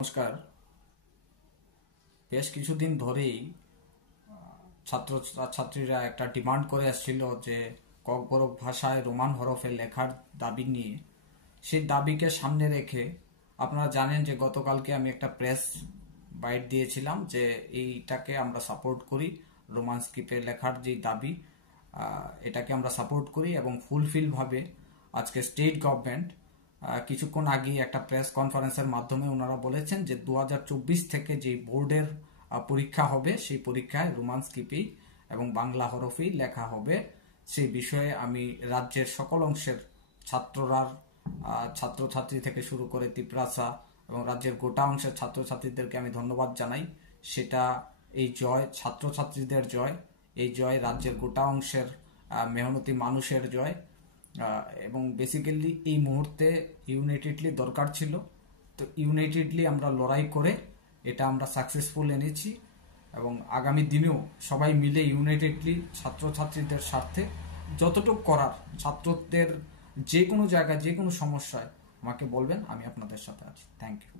নমস্কার। বেশ কিছুদিন ধরেই ছাত্র ছাত্রীরা একটা ডিমান্ড করে আসছিল যে ককবরক ভাষায় রোমান হরফে লেখার দাবি নিয়ে। সেই দাবিকে সামনে রেখে আপনারা জানেন যে গতকালকে আমি একটা প্রেস বাইট দিয়েছিলাম যে এইটাকে আমরা সাপোর্ট করি। রোমান স্ক্রিপ্টে লেখার যে দাবি, এটাকে আমরা সাপোর্ট করি এবং ফুলফিল ভাবে আজকে স্টেট গভর্নমেন্ট কিছুক্ষণ আগে একটা প্রেস কনফারেন্সের মাধ্যমে ওনারা বলেছেন যে 2024 থেকে যে বোর্ডের পরীক্ষা হবে সেই পরীক্ষায় রোমান স্ক্রিপ্টেই এবং বাংলা হরফেই লেখা হবে। সেই বিষয়ে আমি রাজ্যের সকল অংশের ছাত্রছাত্রী থেকে শুরু করে তিপ্রাসা এবং রাজ্যের গোটা অংশের ছাত্রছাত্রীদেরকে আমি ধন্যবাদ জানাই। সেটা এই জয় ছাত্রছাত্রীদের জয়, এই জয় রাজ্যের গোটা অংশের মেহনতি মানুষের জয়। এবং বেসিক্যালি এই মুহূর্তে ইউনাইটেডলি দরকার ছিল, তো ইউনাইটেডলি আমরা লড়াই করে এটা আমরা সাকসেসফুল এনেছি এবং আগামী দিনেও সবাই মিলে ইউনাইটেডলি ছাত্রছাত্রীদের স্বার্থে যতটুকু করার, ছাত্রদের যে কোনো জায়গায় যে কোনো সমস্যায় আমাকে বলবেন, আমি আপনাদের সাথে আছি। Thank you.